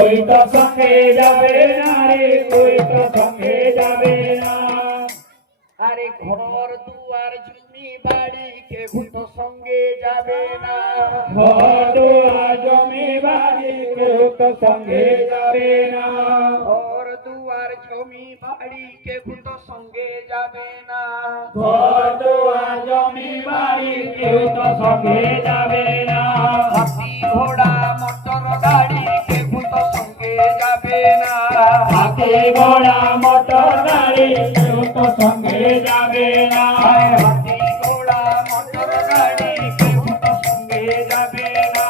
कोई तो संगे जाबे ना रे कोई तो संगे जाबे ना अरे घर दुआर जमी बाड़ी के तो संगे जाबे ना घर दुआर जमी बाड़ी के तो संगे जाबे ना घर दुआर जमी बाड़ी के तो संगे जाबे ना घर दुआर जमी बाड़ी के तो संगे जाबे ना हाथी घोड़ा मोटर गाड़ी के तो संगे जाबे ना हाथी घोड़ा मोटर गाड़ी के तो संगे जाबे ना हाथी घोड़ा मोटर गाड़ी के तो संगे जाबे ना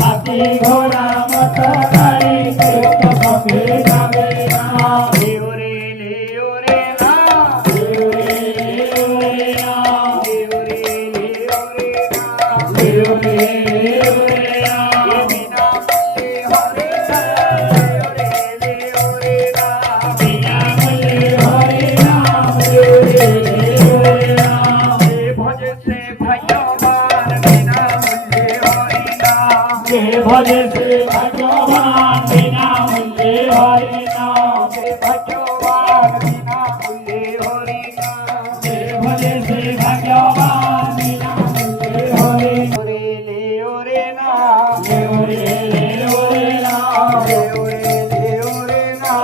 हाथी घोड़ा मोटर गाड़ी के तो संगे जाबे ना लियो रे ना लियो रे ना लियो रे ना लियो रे ना ये बिना मुझे हरे लियो रे ना बिना मुझे हरे नाम लियो रे ना भजे से भगवान बिना मुझे हरि नाम के भजे से भगवान बिना मुझे हरे नाम भगवान बिना मुझे हरि नाम के भजे से भगवान बिना मुझे हरे लियो रे ना लियो रे ना लियो रे ना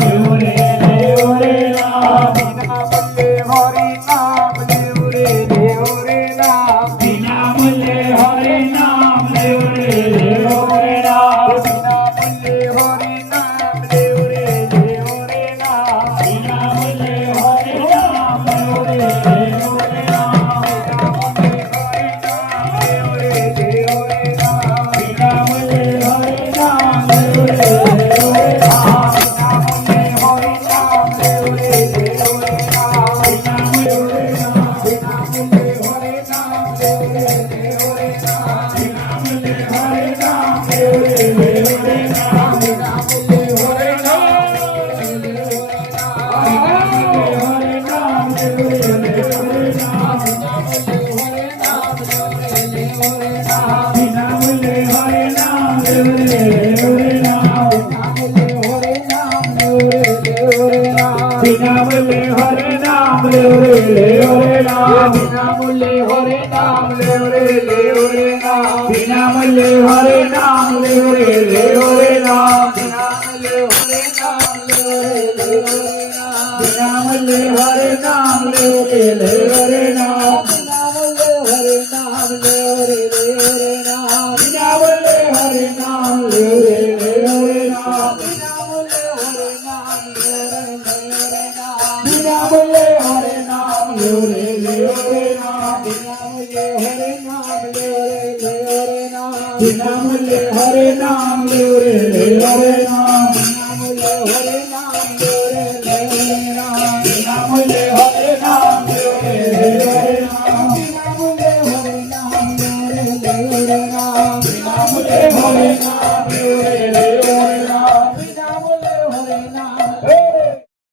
लियो रे ना बिना मुझे हरि नाम लियो रे ना बिना मुझे हरे नाम लियो रे ना बिना मुझे हरि नाम लियो रे ना बिना मुझे हरे नाम लियो रे ना बिना मुझे हरे नाम लियो रे ना बिना मुझे हरे नाम लियो रे ना बिना मुझे हरे नाम लियो रे ना बिना मुझे हरि नाम लियो रे ना बिना मुझे हरे नाम लियो रे ना बिना मुझे हरि नाम लियो रे ना बिना मुझे हरे नाम लियो रे ना बिना मुझे हरि नाम लियो रे ना बिना मुझे हरे नाम लियो रे ना बिना मुझे हरि नाम लियो रे ना बिना मुझे हरे नाम लियो रे ना बिना मुझे हरि नाम लियो रे ना बिना मुझे हरे नाम लियो रे ना बिना मुझे हरि